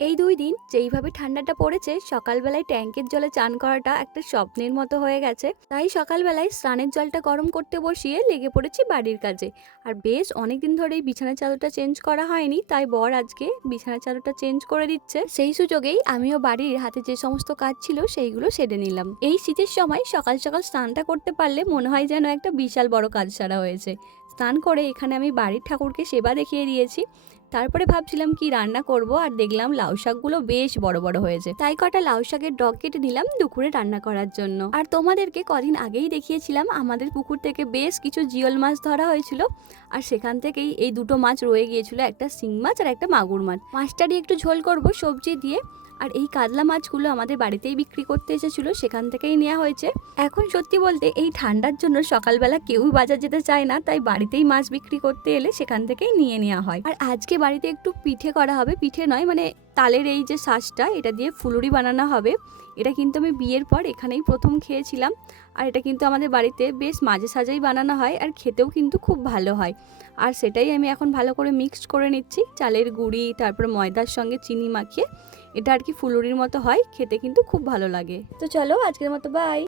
এই ২ দিন যেইভাবে ঠান্ডাটা পড়েছে, সকালবেলায় ট্যাঙ্কের জলে চান করাটা একটা স্বপ্নের মতো হয়ে গেছে। তাই সকালবেলায় স্নানের জলটা গরম করতে বসিয়ে লেগে পড়েছি বাড়ির কাজে। আর বেশ অনেকদিন ধরেই বিছানার চাদরটা চেঞ্জ করা হয়নি, তাই বর আজকে বিছানার চাদরটা চেঞ্জ করে দিচ্ছে। সেই সুযোগেই আমিও বাড়ির হাতে যে সমস্ত কাজ ছিল সেইগুলো সেরে নিলাম। এই শীতের সময় সকাল সকাল স্নানটা করতে পারলে মনে হয় যেন একটা বিশাল বড় কাজ সারা হয়েছে। স্নান করে এখানে আমি বাড়ির ঠাকুরকে সেবা দেখিয়ে দিয়েছি। তারপরে ভাবছিলাম কি রান্না করব, আর দেখলাম লাউ শাকগুলো বেশ বড় বড় হয়েছে, তাই কটা লাউ শাকের ডগ কেটে নিলাম দুপুরে রান্না করার জন্য। আর তোমাদেরকে কদিন আগেই দেখিয়েছিলাম আমাদের পুকুর থেকে বেশ কিছু জিওল মাছ ধরা হয়েছিল, আর সেখান থেকেই এই দুটো মাছ রয়ে গিয়েছিল, একটা শিং মাছ আর একটা মাগুর মাছ। মাছটারই একটু ঝোল করব সবজি দিয়ে। আর এই কাতলা মাছগুলো আমাদের বাড়িতেই বিক্রি করতে এসেছিল, সেখান থেকেই নেওয়া হয়েছে। এখন সত্যি বলতে এই ঠান্ডার জন্য সকালবেলা কেউই বাজার যেতে চায় না, তাই বাড়িতেই মাছ বিক্রি করতে এলে সেখান থেকেই নিয়ে নেওয়া হয়। আর আজকে বাড়িতে একটু পিঠে করা হবে, পিঠে নয় মানে তালের এই যে শাঁসটা, এটা দিয়ে ফুলুরি বানানো হবে। এটা কিন্তু আমি বিয়ের পর এখানেই প্রথম খেয়েছিলাম। আর এটা কিন্তু আমাদের বাড়িতে বেশ মাঝে সাঝেই বানানো হয়, আর খেতেও কিন্তু খুব ভালো হয়। আর সেটাই আমি এখন ভালো করে মিক্সড করে নিচ্ছি, চালের গুঁড়ি তারপর ময়দার সঙ্গে চিনি মাখিয়ে। এটা আর কি ফুলুরির মতো হয়, খেতে কিন্তু খুব ভালো লাগে। তো চলো আজকের মতো বাই।